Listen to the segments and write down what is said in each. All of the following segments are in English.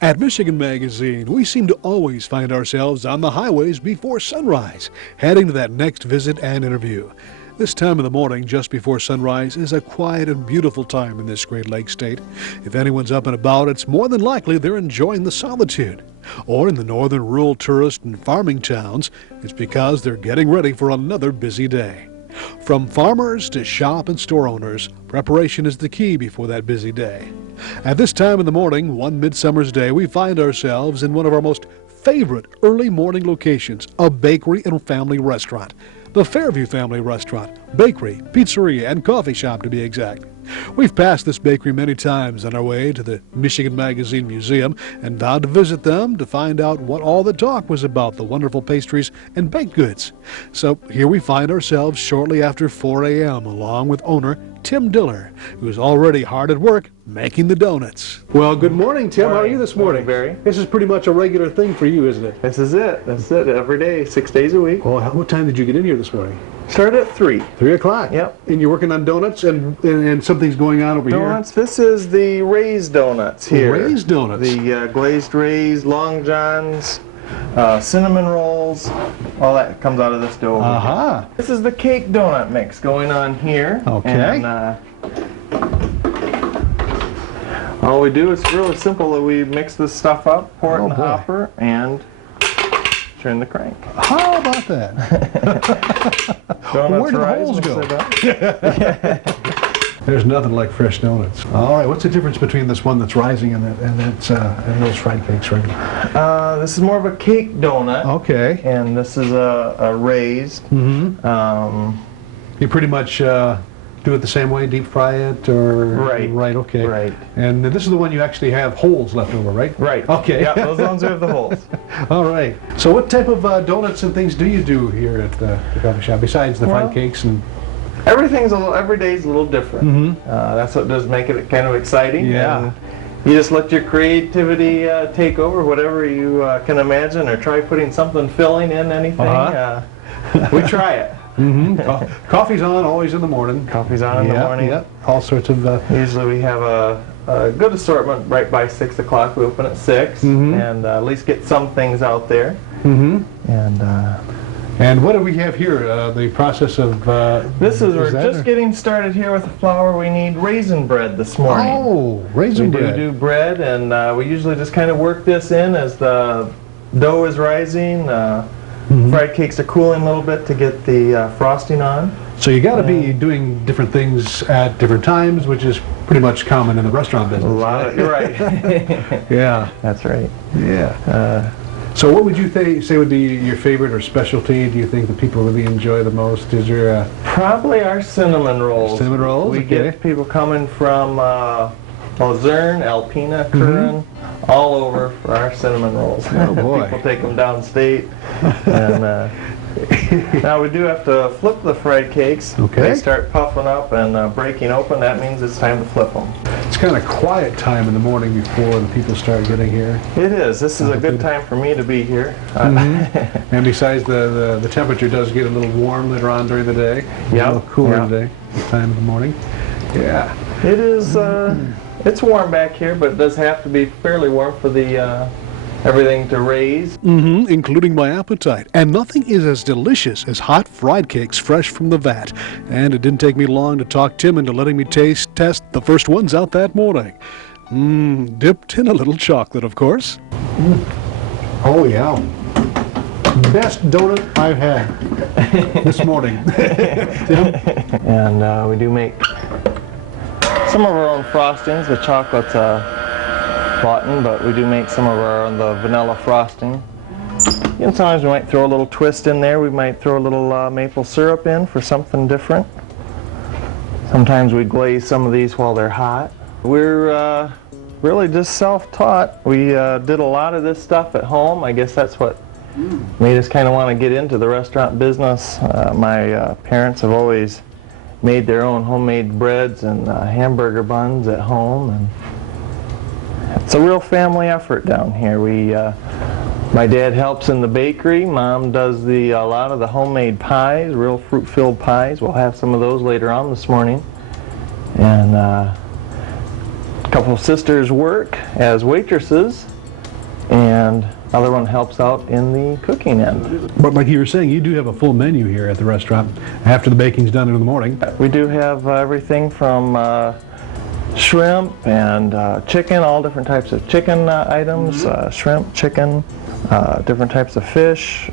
At Michigan Magazine, we seem to always find ourselves on the highways before sunrise, heading to that next visit and interview. This time of the morning, just before sunrise, is a quiet and beautiful time in this Great Lakes state. If anyone's up and about, it's more than likely they're enjoying the solitude. Or in the northern rural tourist and farming towns, it's because they're getting ready for another busy day. From farmers to shop and store owners, preparation is the key before that busy day. At this time in the morning, one midsummer's day, we find ourselves in one of our most favorite early morning locations, a bakery and family restaurant. The Fairview Family Restaurant, bakery, pizzeria, and coffee shop to be exact. We've passed this bakery many times on our way to the Michigan Magazine Museum and vowed to visit them to find out what all the talk was about the wonderful pastries and baked goods. So here we find ourselves shortly after 4 a.m. along with owner Tim Diller, who's already hard at work making the donuts. Well, good morning, Tim. How are you this morning? Barry. This is pretty much a regular thing for you, isn't it? This is it. That's it. Every day, 6 days a week. Well, what time did you get in here this morning? Started at 3. 3 o'clock? Yep. And you're working on donuts and something's going on over Donuts. This is the raised donuts here. Raised donuts. The glazed raised, long johns, cinnamon rolls, all that comes out of this dough. Aha. This is the cake donut mix going on here. Okay. And, all we do is really simple. We mix this stuff up, pour it in the hopper, and turn the crank. How about that? Donuts Where do the rise, holes mix go? There's nothing like fresh donuts. All right, what's the difference between this one that's rising and those fried cakes regular? This is more of a cake donut. Okay. And this is a raised. Mm-hmm. You pretty much do it the same way, deep fry it, or? Right. Right, okay. Right. And this is the one you actually have holes left over, right? Right. Okay. Yeah, those ones have the holes. All right. So what type of donuts and things do you do here at the coffee shop, besides the fried cakes and? Every day's a little different. Mm-hmm. That's what does make it kind of exciting. Yeah. And you just let your creativity take over, whatever you can imagine, or try putting something filling in anything. We try it. Mm-hmm. Coffee's on always in the morning. Coffee's on in the morning. Yeah, all sorts of. Usually we have a good assortment right by 6 o'clock. We open at 6 and at least get some things out there. Mm-hmm. And what do we have here? The process of. We're just getting started here with the flour. We need raisin bread this morning. Oh, raisin bread. We do bread, and we usually just kind of work this in as the dough is rising. Fried cakes are cooling a little bit to get the frosting on. So you got to be doing different things at different times, which is pretty much common in the restaurant business. A lot of, you're right. Yeah. That's right. Yeah. So what would you say would be your favorite or specialty? Do you think that people really enjoy the most? Is there a... Probably our cinnamon rolls. Cinnamon rolls, We get people coming from Luzerne, Alpena, Curran, all over for our cinnamon rolls. Oh boy. People take them downstate. And now we do have to flip the fried cakes. Okay. They start puffing up and breaking open. That means it's time to flip them. It's kind of quiet time in the morning before the people start getting here. It is. This is a good time for me to be here. And besides, the temperature does get a little warm later on during the day. A little cooler today, this time of the morning. Yeah. It is. It's warm back here, but it does have to be fairly warm for the everything to raise. Including my appetite. And nothing is as delicious as hot fried cakes fresh from the vat. And it didn't take me long to talk Tim into letting me test the first ones out that morning. Dipped in a little chocolate, of course. Oh, yeah. Best donut I've had this morning. Tim? And we do make some of our own frostings. The chocolate's bought in, but we do make some of our own the vanilla frosting. Sometimes we might throw a little twist in there. We might throw a little maple syrup in for something different. Sometimes we glaze some of these while they're hot. We're really just self-taught. We did a lot of this stuff at home. I guess that's what made us kind of want to get into the restaurant business. My parents have always made their own homemade breads and hamburger buns at home, and it's a real family effort down here. My dad helps in the bakery. Mom does a lot of the homemade pies, real fruit-filled pies. We'll have some of those later on this morning. And a couple of sisters work as waitresses and other one helps out in the cooking end. But like you were saying, you do have a full menu here at the restaurant after the baking's done in the morning. We do have everything from shrimp and chicken, all different types of chicken items, shrimp, chicken, different types of fish,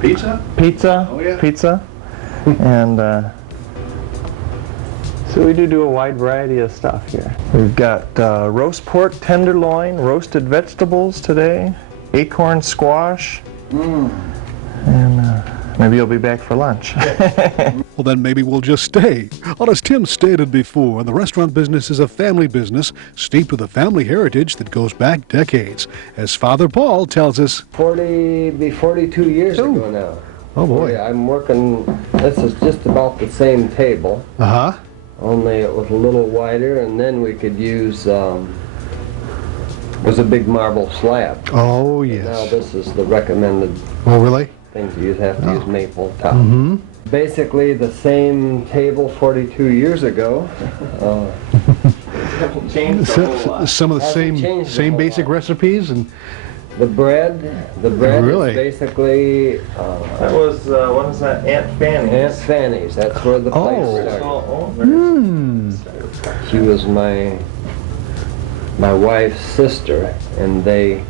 Pizza? pizza, Oh, yeah. pizza, and so we do a wide variety of stuff here. We've got roast pork tenderloin, roasted vegetables today, acorn squash, and maybe you'll be back for lunch. Well, then maybe we'll just stay. Well, as Tim stated before, the restaurant business is a family business steeped with a family heritage that goes back decades. As Father Paul tells us, 42 years ago now. oh boy. I'm working, this is just about the same table, Uh-huh. only it was a little wider, and then we could use, it was a big marble slab. Oh, Now yes. this is the recommended Oh, really? things you have to use maple top. Basically the same table 42 years ago. Changed a whole lot. Some of the Hasn't changed a same whole basic lot. recipes and The bread Really? is basically That was, what is that, Aunt Fanny's? Aunt Fanny's. That's where the place Oh. started. Oh, She was my wife's sister, and they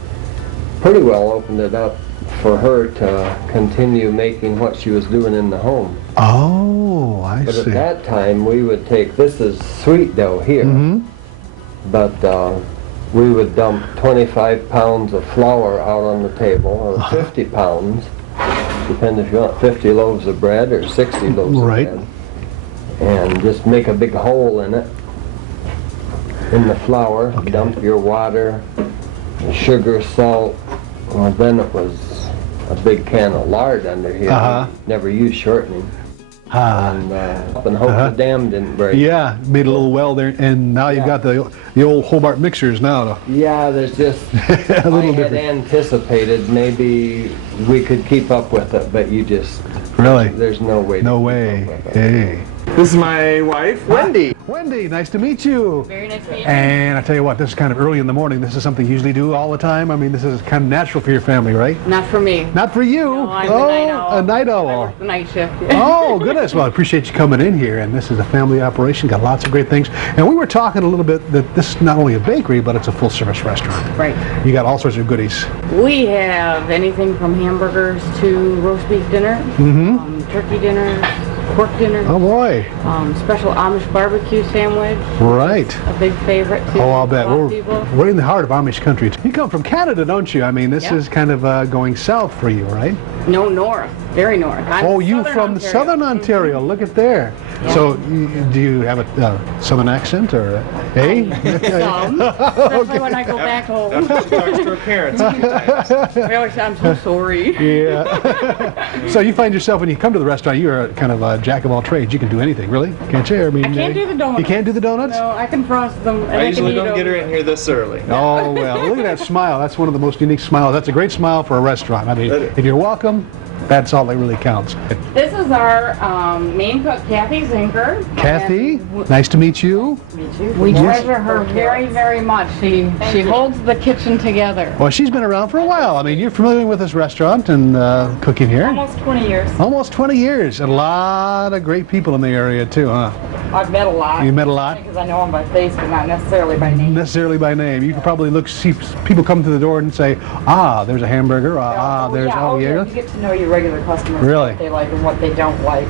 pretty well opened it up for her to continue making what she was doing in the home. oh, I But see. at that time, we would take, this is sweet dough here, but we would dump 25 pounds of flour out on the table, or 50 pounds, depending if you want 50 loaves of bread or 60 loaves Right. of bread, and just make a big hole in it, in the flour, dump your water, sugar, salt. Well, then it was a big can of lard under here. Uh-huh. Never used shortening. Ah, And up and hope the dam didn't break. yeah, made a little well there, and now you've got the old Hobart mixers now. Yeah, there's just, A I little had different. anticipated maybe we could keep up with it, but you just, Really? there's no way. No to way. Keep up with it. Hey. This is my wife, Wendy. Wendy, nice to meet you. Very nice to meet you. And I tell you what, this is kind of early in the morning. This is something you usually do all the time. I mean, this is kind of natural for your family, right? Not for me. Not for you. No, I'm oh, a night owl. a night I owl. work the night shift. Oh, goodness. Well, I appreciate you coming in here. And this is a family operation. Got lots of great things. And we were talking a little bit that this is not only a bakery, but it's a full-service restaurant. Right. You got all sorts of goodies. We have anything from hamburgers to roast beef dinner, turkey dinners, pork dinner, Oh, boy. special Amish barbecue sandwich, Right. a big favorite too. Oh, I'll bet. A lot of people. We're in the heart of Amish country. You come from Canada, don't you? I mean, this Yeah. is kind of going south for you, right? No, north. Very north. I'm Oh, you Southern from Ontario. Southern Ontario. Look at there. Yeah. So, do you have a Southern accent or eh? Some, especially when I go back home. Talks to her parents. We always say, I'm so sorry. Yeah. So you find yourself when you come to the restaurant, you're a kind of a jack of all trades. You can do anything, really, can't you? I mean, I can't do the donuts. You can't do the donuts? No, I can frost them. And I can usually eat don't them. get her in here this early. Oh, well, look at that smile. That's one of the most unique smiles. That's a great smile for a restaurant. I mean, if you're welcome, that's all that really counts. This is our main cook, Kathy Zinker. Kathy, And nice to meet you. we treasure her very, very much. She holds the kitchen together. Well, she's been around for a while. I mean, you're familiar with this restaurant and cooking here. Almost 20 years. Almost 20 years. A lot of great people in the area, too, huh? I've met a lot. You met a lot? Because I know them by face, but not necessarily by name. Necessarily by name. You can probably see people come to the door and say, ah, there's a hamburger. There's, You get to know your regular customers. Really? What they like and what they don't like.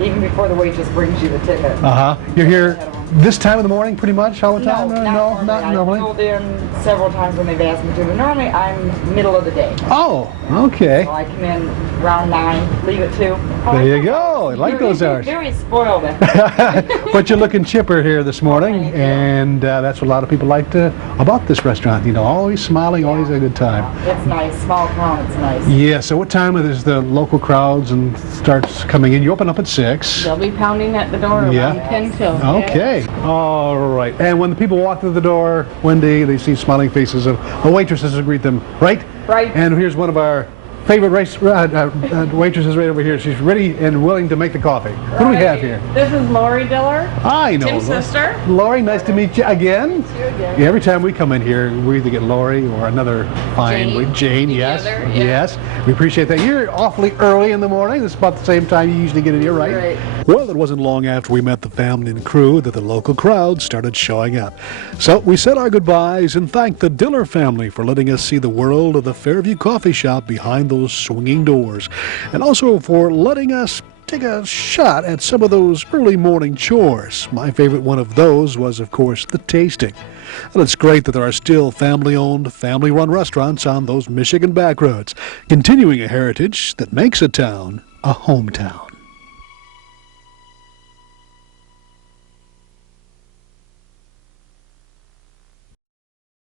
Even before the waitress brings you the ticket. Uh-huh. You're here this time of the morning pretty much all the No, time? not normally. I've told in several times when they've asked me to, but normally I'm middle of the day. Oh, okay. So I come in around 9, leave at 2. There you go. I like those hours. Very spoiled. But you're looking chipper here this morning, Thank you. and that's what a lot of people like about this restaurant. You know, always smiling, always a good time. It's nice. Small town, it's nice. Yeah, so what time is the local crowds and starts coming in? You open up at 6. They'll be pounding at the door Yeah. around 10 till. Okay. All right. And when the people walk through the door, Wendy, they see smiling faces of the waitresses who greet them, right? Right. And here's one of our favorite waitress is right over here. She's ready and willing to make the coffee. What do we have here? This is Lori Diller. I know. Tim's sister. Lori, nice to meet you again. You again. Yeah, every time we come in here, we either get Lori or another fine Jane. Any Yes, other, yeah. yes. We appreciate that. You're awfully early in the morning. This is about the same time you usually get in here, right? Right. Well, it wasn't long after we met the family and crew that the local crowd started showing up. So we said our goodbyes and thanked the Diller family for letting us see the world of the Fairview Coffee Shop behind those swinging doors, and also for letting us take a shot at some of those early morning chores. My favorite one of those was, of course, the tasting. And it's great that there are still family-owned, family-run restaurants on those Michigan back roads, continuing a heritage that makes a town a hometown.